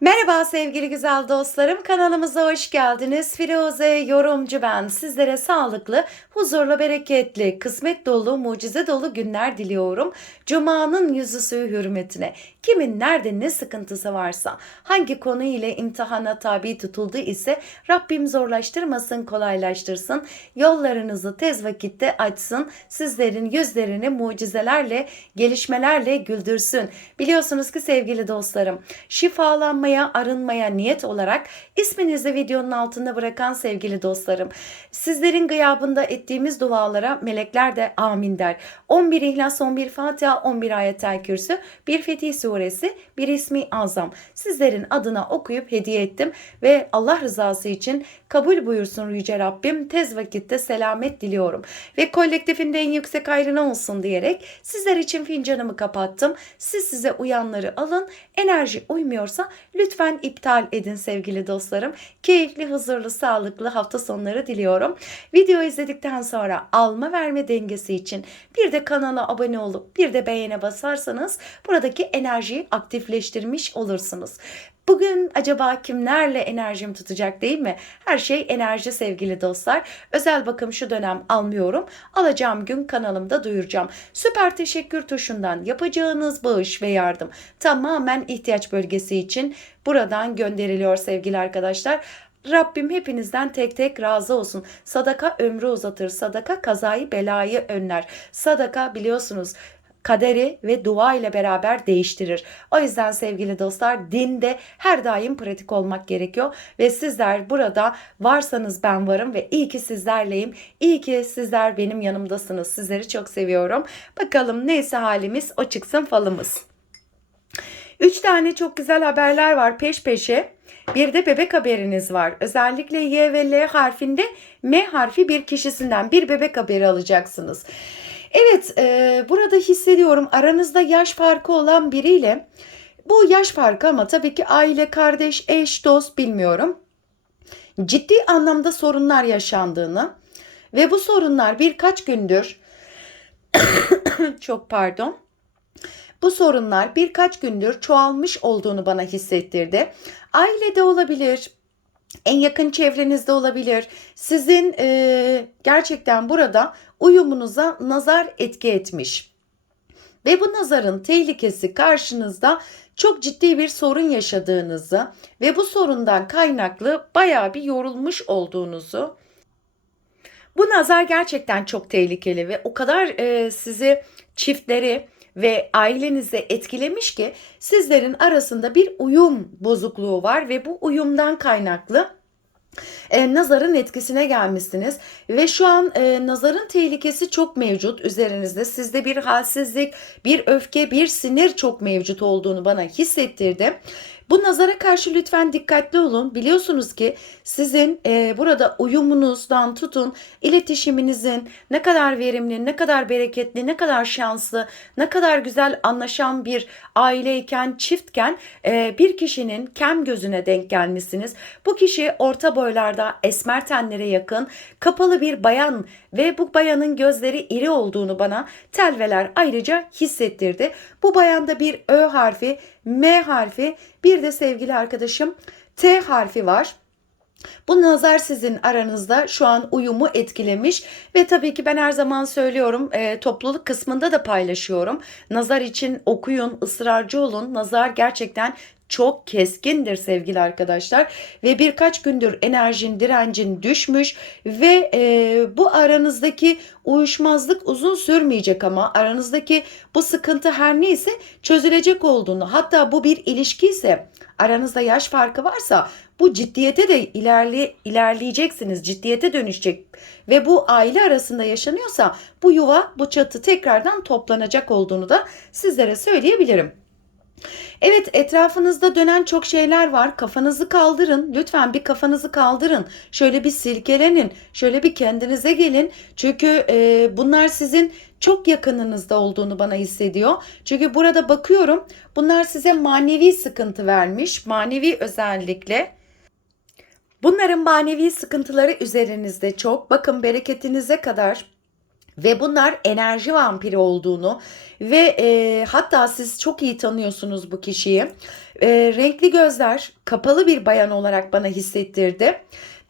Merhaba sevgili güzel dostlarım. Kanalımıza hoş geldiniz. Firuze yorumcu ben. Sizlere sağlıklı, huzurlu, bereketli, kısmet dolu, mucize dolu günler diliyorum. Cuma'nın yüzüsü hürmetine. Kimin nerede ne sıkıntısı varsa, hangi konu ile imtihana tabi tutuldu ise Rabbim zorlaştırmasın, kolaylaştırsın. Yollarınızı tez vakitte açsın. Sizlerin yüzlerini mucizelerle, gelişmelerle güldürsün. Biliyorsunuz ki sevgili dostlarım, şifalanmaya, arınmaya niyet olarak isminizi videonun altında bırakan sevgili dostlarım. Sizlerin gıyabında ettiğimiz dualara melekler de amin der. 11 İhlas, 11 Fatiha, 11 Ayetel Kürsü, bir Fetih Suresi, bir ismi azam. Sizlerin adına okuyup hediye ettim ve Allah rızası için kabul buyursun Yüce Rabbim. Tez vakitte selamet diliyorum. Ve kolektifinde en yüksek hayrına olsun diyerek sizler için fincanımı kapattım. Siz size uyanları alın. Enerji uymuyorsa lütfen iptal edin sevgili dostlarım. Keyifli, huzurlu, sağlıklı hafta sonları diliyorum. Video izledikten sonra alma verme dengesi için bir de kanala abone olup bir de beğene basarsanız buradaki enerjiyi aktifleştirmiş olursunuz. Bugün acaba kimlerle enerjim tutacak değil mi? Her şey enerji sevgili dostlar. Özel bakım şu dönem almıyorum. Alacağım gün kanalımda duyuracağım. Süper teşekkür tuşundan yapacağınız bağış ve yardım tamamen ihtiyaç bölgesi için buradan gönderiliyor sevgili arkadaşlar. Rabbim hepinizden tek tek razı olsun. Sadaka ömrü uzatır. Sadaka kazayı belayı önler. Sadaka biliyorsunuz kaderi ve dua ile beraber değiştirir. O yüzden sevgili dostlar dinde her daim pratik olmak gerekiyor ve sizler burada varsanız ben varım ve iyi ki sizlerleyim. İyi ki sizler benim yanımdasınız. Sizleri çok seviyorum. Bakalım neyse halimiz o çıksın falımız. Üç tane çok güzel haberler var peş peşe. Bir de bebek haberiniz var. Özellikle Y ve L harfinde M harfi bir kişisinden bir bebek haberi alacaksınız. Evet e, burada hissediyorum aranızda yaş farkı olan biriyle bu yaş farkı ama tabii ki aile, kardeş, eş, dost bilmiyorum. Ciddi anlamda sorunlar yaşandığını ve bu sorunlar birkaç gündür çok pardon bu sorunlar birkaç gündür çoğalmış olduğunu bana hissettirdi. Ailede olabilir, en yakın çevrenizde olabilir. Sizin e, gerçekten burada uyumunuza nazar etki etmiş. Ve bu nazarın tehlikesi karşınızda çok ciddi bir sorun yaşadığınızı ve bu sorundan kaynaklı bayağı bir yorulmuş olduğunuzu bu nazar gerçekten çok tehlikeli ve o kadar e, sizi çiftleri ve ailenizi etkilemiş ki sizlerin arasında bir uyum bozukluğu var ve bu uyumdan kaynaklı e, nazarın etkisine gelmişsiniz ve şu an e, nazarın tehlikesi çok mevcut üzerinizde. Sizde bir halsizlik, bir öfke, bir sinir çok mevcut olduğunu bana hissettirdi. Bu nazara karşı lütfen dikkatli olun. Biliyorsunuz ki sizin e, burada uyumunuzdan tutun, iletişiminizin ne kadar verimli, ne kadar bereketli, ne kadar şanslı, ne kadar güzel anlaşan bir aileyken, çiftken e, bir kişinin kem gözüne denk gelmişsiniz. Bu kişi orta boylarda, esmer tenlere yakın, kapalı bir bayan ve bu bayanın gözleri iri olduğunu bana telveler ayrıca hissettirdi. Bu bayanda bir Ö harfi, M harfi, bir de sevgili arkadaşım T harfi var. Bu nazar sizin aranızda şu an uyumu etkilemiş ve tabii ki ben her zaman söylüyorum e, topluluk kısmında da paylaşıyorum. Nazar için okuyun, ısrarcı olun. Nazar gerçekten çok keskindir sevgili arkadaşlar ve birkaç gündür enerjin direncin düşmüş ve e, bu aranızdaki uyuşmazlık uzun sürmeyecek ama aranızdaki bu sıkıntı her neyse çözülecek olduğunu hatta bu bir ilişki ise aranızda yaş farkı varsa bu ciddiyete de ilerli, ilerleyeceksiniz. Ciddiyete dönüşecek ve bu aile arasında yaşanıyorsa bu yuva, bu çatı tekrardan toplanacak olduğunu da sizlere söyleyebilirim. Evet etrafınızda dönen çok şeyler var. Kafanızı kaldırın. Lütfen bir kafanızı kaldırın. Şöyle bir silkelenin. Şöyle bir kendinize gelin. Çünkü e, bunlar sizin çok yakınınızda olduğunu bana hissediyor. Çünkü burada bakıyorum bunlar size manevi sıkıntı vermiş. Manevi özellikle. Bunların manevi sıkıntıları üzerinizde çok. Bakın bereketinize kadar ve bunlar enerji vampiri olduğunu ve e, hatta siz çok iyi tanıyorsunuz bu kişiyi. E, renkli gözler kapalı bir bayan olarak bana hissettirdi.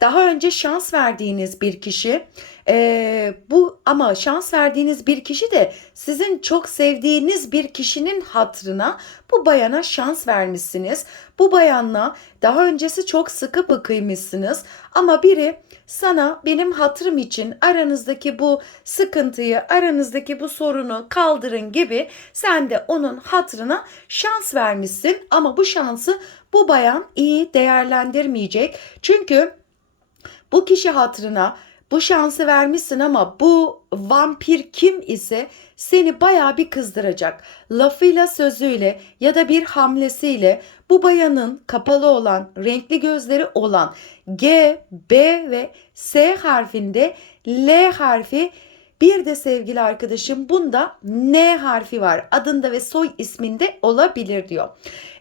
Daha önce şans verdiğiniz bir kişi e, bu ama şans verdiğiniz bir kişi de sizin çok sevdiğiniz bir kişinin hatrına bu bayana şans vermişsiniz. Bu bayanla daha öncesi çok sıkı bakıymışsınız ama biri sana benim hatırım için aranızdaki bu sıkıntıyı, aranızdaki bu sorunu kaldırın gibi sen de onun hatırına şans vermişsin ama bu şansı bu bayan iyi değerlendirmeyecek. Çünkü bu kişi hatırına bu şansı vermişsin ama bu vampir kim ise seni baya bir kızdıracak. Lafıyla sözüyle ya da bir hamlesiyle bu bayanın kapalı olan, renkli gözleri olan G, B ve S harfinde L harfi bir de sevgili arkadaşım bunda N harfi var. Adında ve soy isminde olabilir diyor.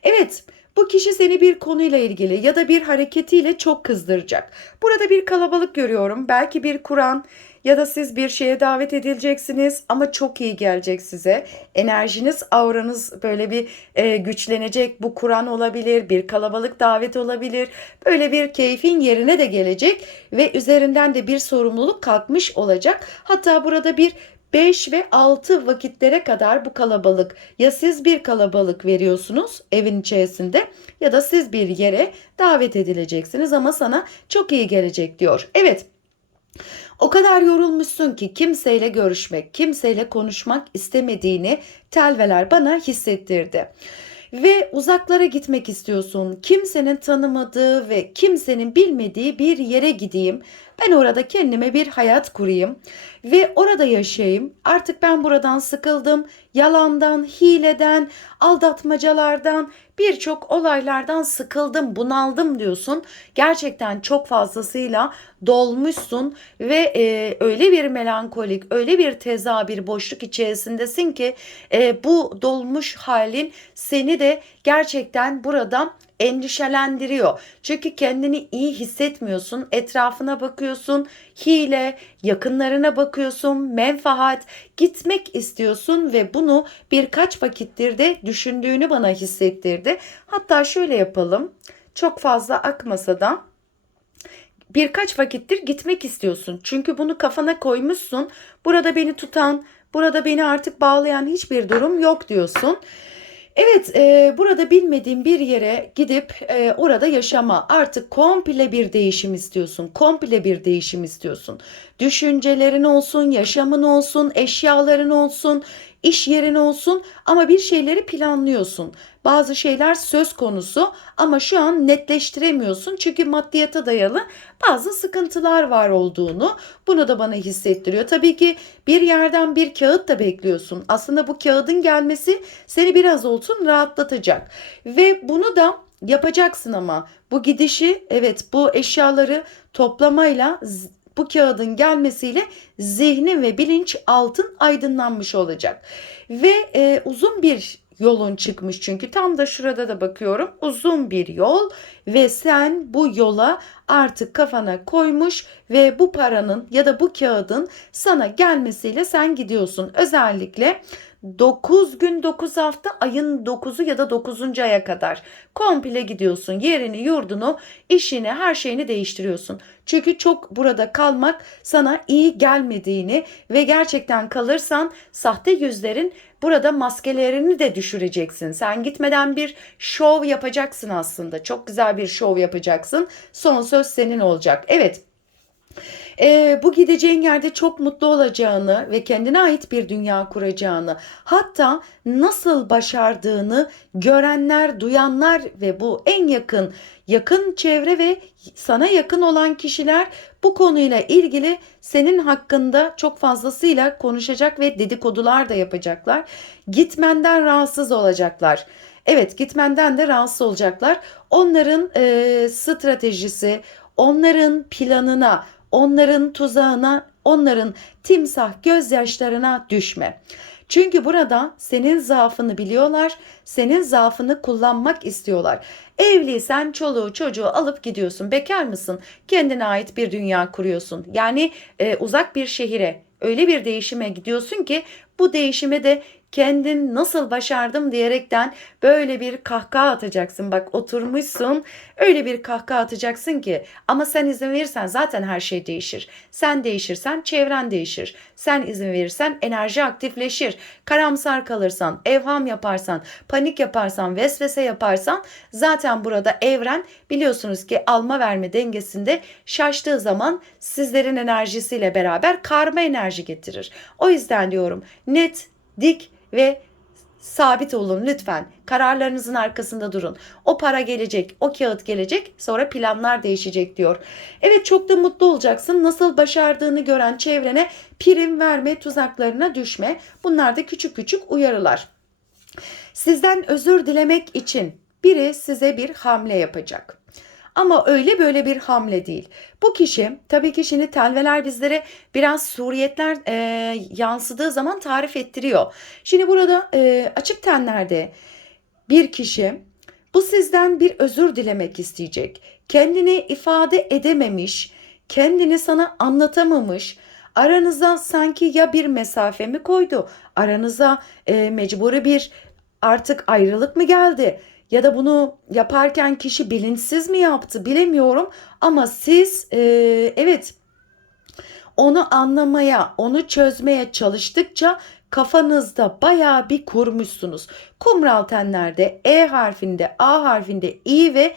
Evet bu kişi seni bir konuyla ilgili ya da bir hareketiyle çok kızdıracak. Burada bir kalabalık görüyorum. Belki bir Kur'an ya da siz bir şeye davet edileceksiniz ama çok iyi gelecek size. Enerjiniz, auranız böyle bir e, güçlenecek. Bu Kur'an olabilir, bir kalabalık davet olabilir. Böyle bir keyfin yerine de gelecek ve üzerinden de bir sorumluluk kalkmış olacak. Hatta burada bir 5 ve 6 vakitlere kadar bu kalabalık ya siz bir kalabalık veriyorsunuz evin içerisinde ya da siz bir yere davet edileceksiniz ama sana çok iyi gelecek diyor. Evet. O kadar yorulmuşsun ki kimseyle görüşmek, kimseyle konuşmak istemediğini telveler bana hissettirdi. Ve uzaklara gitmek istiyorsun. Kimsenin tanımadığı ve kimsenin bilmediği bir yere gideyim. Ben orada kendime bir hayat kurayım ve orada yaşayayım. Artık ben buradan sıkıldım. Yalandan, hileden, aldatmacalardan, birçok olaylardan sıkıldım, bunaldım diyorsun. Gerçekten çok fazlasıyla dolmuşsun ve e, öyle bir melankolik, öyle bir teza bir boşluk içerisindesin ki e, bu dolmuş halin seni de gerçekten burada endişelendiriyor. Çünkü kendini iyi hissetmiyorsun. Etrafına bakıyorsun. Hile, yakınlarına bakıyorsun. Menfaat, gitmek istiyorsun ve bunu birkaç vakittir de düşündüğünü bana hissettirdi. Hatta şöyle yapalım. Çok fazla akmasa da birkaç vakittir gitmek istiyorsun. Çünkü bunu kafana koymuşsun. Burada beni tutan, burada beni artık bağlayan hiçbir durum yok diyorsun. Evet, e, burada bilmediğin bir yere gidip e, orada yaşama. Artık komple bir değişim istiyorsun. Komple bir değişim istiyorsun. Düşüncelerin olsun, yaşamın olsun, eşyaların olsun, iş yerin olsun ama bir şeyleri planlıyorsun. Bazı şeyler söz konusu ama şu an netleştiremiyorsun çünkü maddiyata dayalı bazı sıkıntılar var olduğunu bunu da bana hissettiriyor. Tabii ki bir yerden bir kağıt da bekliyorsun. Aslında bu kağıdın gelmesi seni biraz olsun rahatlatacak ve bunu da yapacaksın ama bu gidişi evet bu eşyaları toplamayla bu kağıdın gelmesiyle zihni ve bilinç altın aydınlanmış olacak. Ve e, uzun bir yolun çıkmış çünkü tam da şurada da bakıyorum uzun bir yol ve sen bu yola artık kafana koymuş ve bu paranın ya da bu kağıdın sana gelmesiyle sen gidiyorsun. Özellikle 9 gün 9 hafta ayın 9'u ya da 9. aya kadar komple gidiyorsun. Yerini, yurdunu, işini, her şeyini değiştiriyorsun. Çünkü çok burada kalmak sana iyi gelmediğini ve gerçekten kalırsan sahte yüzlerin burada maskelerini de düşüreceksin. Sen gitmeden bir şov yapacaksın aslında. Çok güzel bir şov yapacaksın. Son söz senin olacak. Evet e, bu gideceğin yerde çok mutlu olacağını ve kendine ait bir dünya kuracağını hatta nasıl başardığını görenler, duyanlar ve bu en yakın yakın çevre ve sana yakın olan kişiler bu konuyla ilgili senin hakkında çok fazlasıyla konuşacak ve dedikodular da yapacaklar. Gitmenden rahatsız olacaklar. Evet gitmenden de rahatsız olacaklar. Onların e, stratejisi, onların planına, onların tuzağına, onların timsah gözyaşlarına düşme. Çünkü burada senin zaafını biliyorlar, senin zaafını kullanmak istiyorlar. Evliysen çoluğu çocuğu alıp gidiyorsun. Bekar mısın? Kendine ait bir dünya kuruyorsun. Yani e, uzak bir şehire öyle bir değişime gidiyorsun ki bu değişime de kendin nasıl başardım diyerekten böyle bir kahkaha atacaksın. Bak oturmuşsun öyle bir kahkaha atacaksın ki ama sen izin verirsen zaten her şey değişir. Sen değişirsen çevren değişir. Sen izin verirsen enerji aktifleşir. Karamsar kalırsan, evham yaparsan, panik yaparsan, vesvese yaparsan zaten burada evren biliyorsunuz ki alma verme dengesinde şaştığı zaman sizlerin enerjisiyle beraber karma enerji getirir. O yüzden diyorum net, dik ve sabit olun lütfen. Kararlarınızın arkasında durun. O para gelecek, o kağıt gelecek, sonra planlar değişecek diyor. Evet çok da mutlu olacaksın. Nasıl başardığını gören çevrene prim verme, tuzaklarına düşme. Bunlar da küçük küçük uyarılar. Sizden özür dilemek için biri size bir hamle yapacak. Ama öyle böyle bir hamle değil. Bu kişi tabii ki şimdi telveler bizlere biraz suriyetler e, yansıdığı zaman tarif ettiriyor. Şimdi burada e, açık tenlerde bir kişi bu sizden bir özür dilemek isteyecek. Kendini ifade edememiş, kendini sana anlatamamış, aranıza sanki ya bir mesafe mi koydu, aranıza e, mecburi bir artık ayrılık mı geldi? Ya da bunu yaparken kişi bilinçsiz mi yaptı bilemiyorum ama siz e, evet onu anlamaya, onu çözmeye çalıştıkça kafanızda bayağı bir kurmuşsunuz. Kumral tenlerde E harfinde, A harfinde İ ve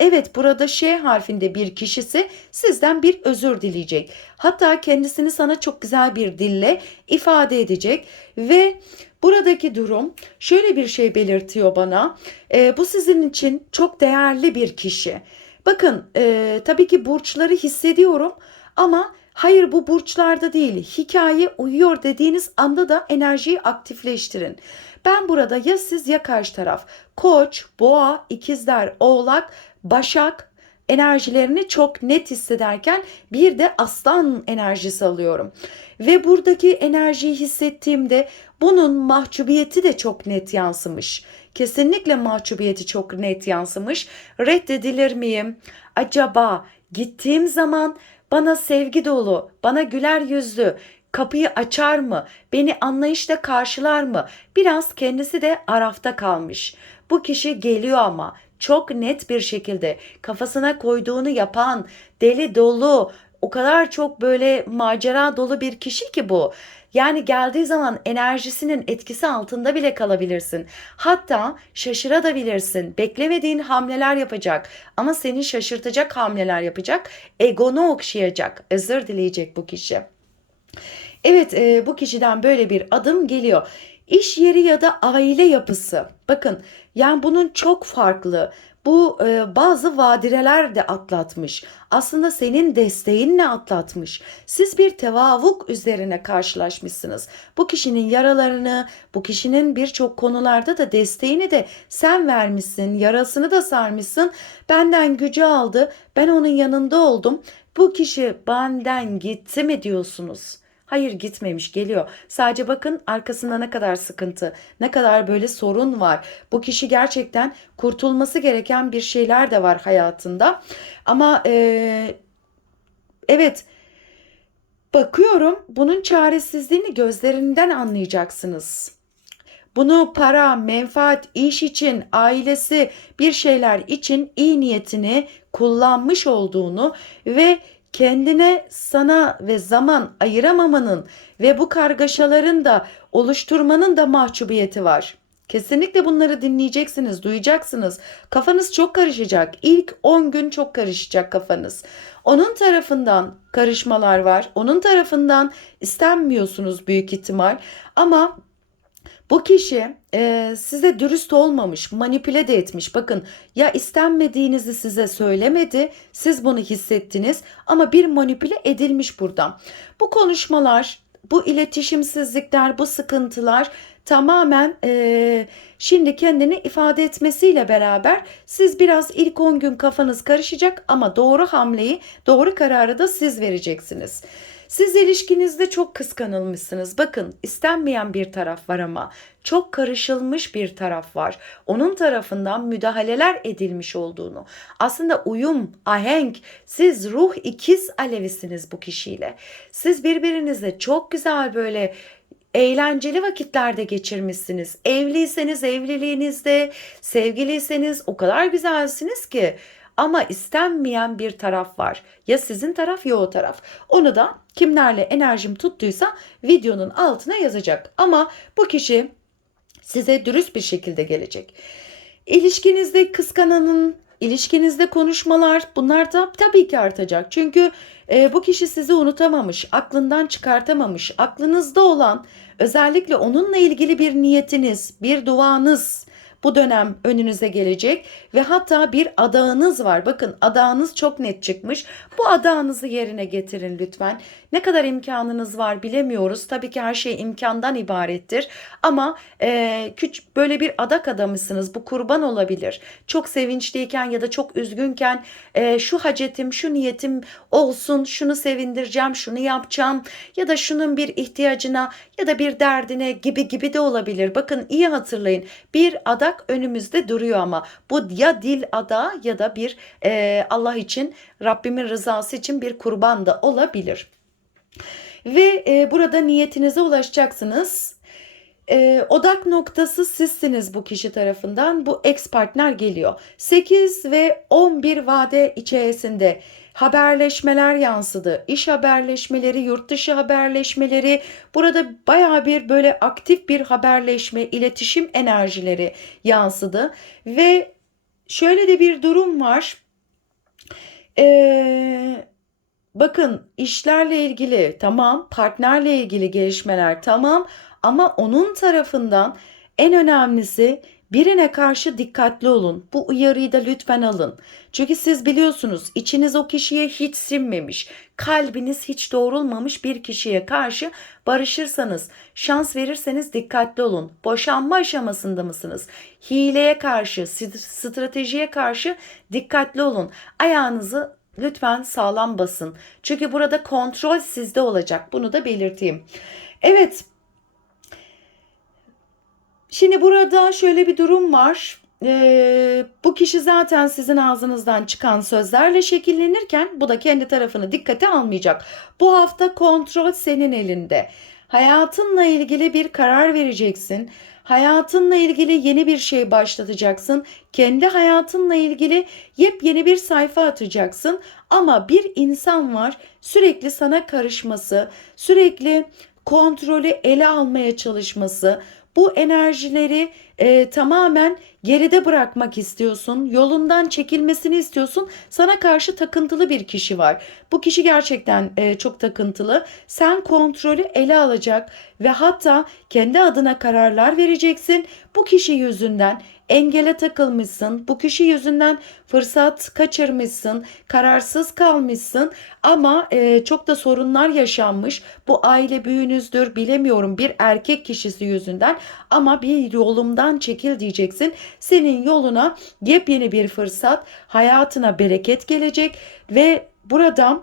evet burada Ş harfinde bir kişisi sizden bir özür dileyecek. Hatta kendisini sana çok güzel bir dille ifade edecek ve Buradaki durum şöyle bir şey belirtiyor bana. E, bu sizin için çok değerli bir kişi. Bakın e, tabii ki burçları hissediyorum ama hayır bu burçlarda değil hikaye uyuyor dediğiniz anda da enerjiyi aktifleştirin. Ben burada ya siz ya karşı taraf koç, boğa, ikizler, oğlak, başak, enerjilerini çok net hissederken bir de aslan enerjisi alıyorum. Ve buradaki enerjiyi hissettiğimde bunun mahcubiyeti de çok net yansımış. Kesinlikle mahcubiyeti çok net yansımış. Reddedilir miyim? Acaba gittiğim zaman bana sevgi dolu, bana güler yüzlü, kapıyı açar mı? Beni anlayışla karşılar mı? Biraz kendisi de arafta kalmış. Bu kişi geliyor ama çok net bir şekilde kafasına koyduğunu yapan, deli dolu, o kadar çok böyle macera dolu bir kişi ki bu. Yani geldiği zaman enerjisinin etkisi altında bile kalabilirsin. Hatta şaşırabilirsin. Beklemediğin hamleler yapacak ama seni şaşırtacak hamleler yapacak. Egonu okşayacak. Özür dileyecek bu kişi. Evet e, bu kişiden böyle bir adım geliyor. İş yeri ya da aile yapısı. Bakın yani bunun çok farklı. Bu e, bazı vadireler de atlatmış. Aslında senin desteğinle atlatmış. Siz bir tevavuk üzerine karşılaşmışsınız. Bu kişinin yaralarını, bu kişinin birçok konularda da desteğini de sen vermişsin. Yarasını da sarmışsın. Benden gücü aldı. Ben onun yanında oldum. Bu kişi benden gitti mi diyorsunuz? Hayır gitmemiş geliyor. Sadece bakın arkasında ne kadar sıkıntı, ne kadar böyle sorun var. Bu kişi gerçekten kurtulması gereken bir şeyler de var hayatında. Ama e, evet bakıyorum bunun çaresizliğini gözlerinden anlayacaksınız. Bunu para, menfaat, iş için, ailesi bir şeyler için iyi niyetini kullanmış olduğunu ve kendine sana ve zaman ayıramamanın ve bu kargaşaların da oluşturmanın da mahcubiyeti var. Kesinlikle bunları dinleyeceksiniz, duyacaksınız. Kafanız çok karışacak. İlk 10 gün çok karışacak kafanız. Onun tarafından karışmalar var. Onun tarafından istenmiyorsunuz büyük ihtimal. Ama bu kişi e, size dürüst olmamış, manipüle de etmiş. Bakın ya istenmediğinizi size söylemedi, siz bunu hissettiniz ama bir manipüle edilmiş buradan. Bu konuşmalar, bu iletişimsizlikler, bu sıkıntılar tamamen e, şimdi kendini ifade etmesiyle beraber siz biraz ilk 10 gün kafanız karışacak ama doğru hamleyi, doğru kararı da siz vereceksiniz. Siz ilişkinizde çok kıskanılmışsınız. Bakın istenmeyen bir taraf var ama çok karışılmış bir taraf var. Onun tarafından müdahaleler edilmiş olduğunu. Aslında uyum, ahenk, siz ruh ikiz alevisiniz bu kişiyle. Siz birbirinizle çok güzel böyle eğlenceli vakitlerde geçirmişsiniz. Evliyseniz evliliğinizde, sevgiliyseniz o kadar güzelsiniz ki ama istenmeyen bir taraf var. Ya sizin taraf ya o taraf. Onu da kimlerle enerjim tuttuysa videonun altına yazacak. Ama bu kişi size dürüst bir şekilde gelecek. İlişkinizde kıskananın, ilişkinizde konuşmalar bunlar da tabii ki artacak. Çünkü e, bu kişi sizi unutamamış, aklından çıkartamamış. Aklınızda olan özellikle onunla ilgili bir niyetiniz, bir duanız bu dönem önünüze gelecek ve hatta bir adağınız var. Bakın adağınız çok net çıkmış. Bu adağınızı yerine getirin lütfen. Ne kadar imkanınız var bilemiyoruz. Tabii ki her şey imkandan ibarettir. Ama e, küç böyle bir adak adamısınız. Bu kurban olabilir. Çok sevinçliyken ya da çok üzgünken e, şu hacetim, şu niyetim olsun, şunu sevindireceğim, şunu yapacağım ya da şunun bir ihtiyacına ya da bir derdine gibi gibi de olabilir. Bakın iyi hatırlayın. Bir adak önümüzde duruyor ama bu ya dil ada ya da bir e, Allah için Rabbimin rızası için bir kurban da olabilir. Ve e, burada niyetinize ulaşacaksınız. E, odak noktası sizsiniz bu kişi tarafından. Bu ex partner geliyor. 8 ve 11 vade içerisinde haberleşmeler yansıdı. İş haberleşmeleri, yurt dışı haberleşmeleri, burada baya bir böyle aktif bir haberleşme, iletişim enerjileri yansıdı. Ve şöyle de bir durum var. Eee Bakın işlerle ilgili tamam, partnerle ilgili gelişmeler tamam ama onun tarafından en önemlisi birine karşı dikkatli olun. Bu uyarıyı da lütfen alın. Çünkü siz biliyorsunuz içiniz o kişiye hiç sinmemiş, kalbiniz hiç doğrulmamış bir kişiye karşı barışırsanız, şans verirseniz dikkatli olun. Boşanma aşamasında mısınız? Hileye karşı, stratejiye karşı dikkatli olun. Ayağınızı Lütfen sağlam basın. Çünkü burada kontrol sizde olacak. Bunu da belirteyim. Evet. Şimdi burada şöyle bir durum var. Ee, bu kişi zaten sizin ağzınızdan çıkan sözlerle şekillenirken bu da kendi tarafını dikkate almayacak. Bu hafta kontrol senin elinde. Hayatınla ilgili bir karar vereceksin. Hayatınla ilgili yeni bir şey başlatacaksın. Kendi hayatınla ilgili yepyeni bir sayfa atacaksın. Ama bir insan var sürekli sana karışması, sürekli kontrolü ele almaya çalışması, bu enerjileri e, tamamen geride bırakmak istiyorsun. Yolundan çekilmesini istiyorsun. Sana karşı takıntılı bir kişi var. Bu kişi gerçekten e, çok takıntılı. Sen kontrolü ele alacak ve hatta kendi adına kararlar vereceksin. Bu kişi yüzünden engele takılmışsın. Bu kişi yüzünden fırsat kaçırmışsın. Kararsız kalmışsın. Ama e, çok da sorunlar yaşanmış. Bu aile büyüğünüzdür bilemiyorum bir erkek kişisi yüzünden. Ama bir yolumdan çekil diyeceksin. Senin yoluna yepyeni bir fırsat, hayatına bereket gelecek ve burada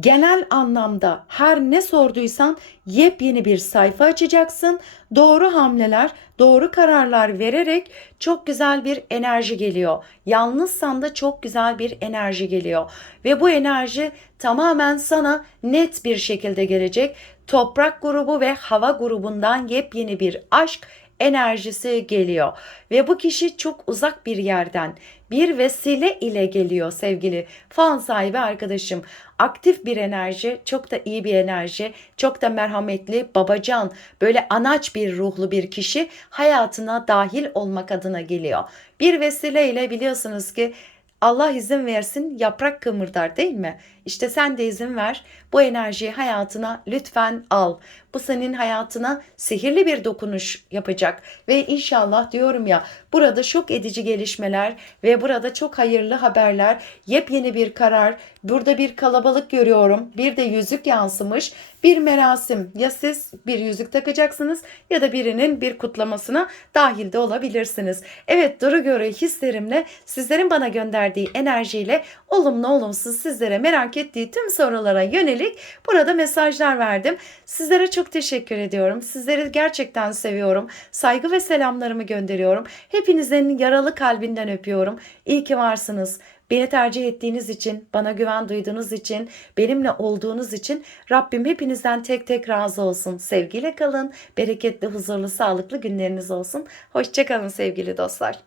Genel anlamda her ne sorduysan yepyeni bir sayfa açacaksın. Doğru hamleler, doğru kararlar vererek çok güzel bir enerji geliyor. Yalnızsan da çok güzel bir enerji geliyor. Ve bu enerji tamamen sana net bir şekilde gelecek. Toprak grubu ve hava grubundan yepyeni bir aşk, enerjisi geliyor ve bu kişi çok uzak bir yerden bir vesile ile geliyor sevgili fan sahibi arkadaşım. Aktif bir enerji, çok da iyi bir enerji, çok da merhametli, babacan, böyle anaç bir ruhlu bir kişi hayatına dahil olmak adına geliyor. Bir vesile ile biliyorsunuz ki Allah izin versin yaprak kımırdar değil mi? İşte sen de izin ver. Bu enerjiyi hayatına lütfen al. Bu senin hayatına sihirli bir dokunuş yapacak ve inşallah diyorum ya burada şok edici gelişmeler ve burada çok hayırlı haberler, yepyeni bir karar, burada bir kalabalık görüyorum. Bir de yüzük yansımış. Bir merasim. Ya siz bir yüzük takacaksınız ya da birinin bir kutlamasına dahil de olabilirsiniz. Evet duru göre hislerimle sizlerin bana gönderdiği enerjiyle olumlu olumsuz sizlere merak ettiği tüm sorulara yönelik burada mesajlar verdim. Sizlere çok teşekkür ediyorum. Sizleri gerçekten seviyorum. Saygı ve selamlarımı gönderiyorum. Hepinizin yaralı kalbinden öpüyorum. İyi ki varsınız. Beni tercih ettiğiniz için, bana güven duyduğunuz için, benimle olduğunuz için Rabbim hepinizden tek tek razı olsun. Sevgiyle kalın, bereketli, huzurlu, sağlıklı günleriniz olsun. Hoşçakalın sevgili dostlar.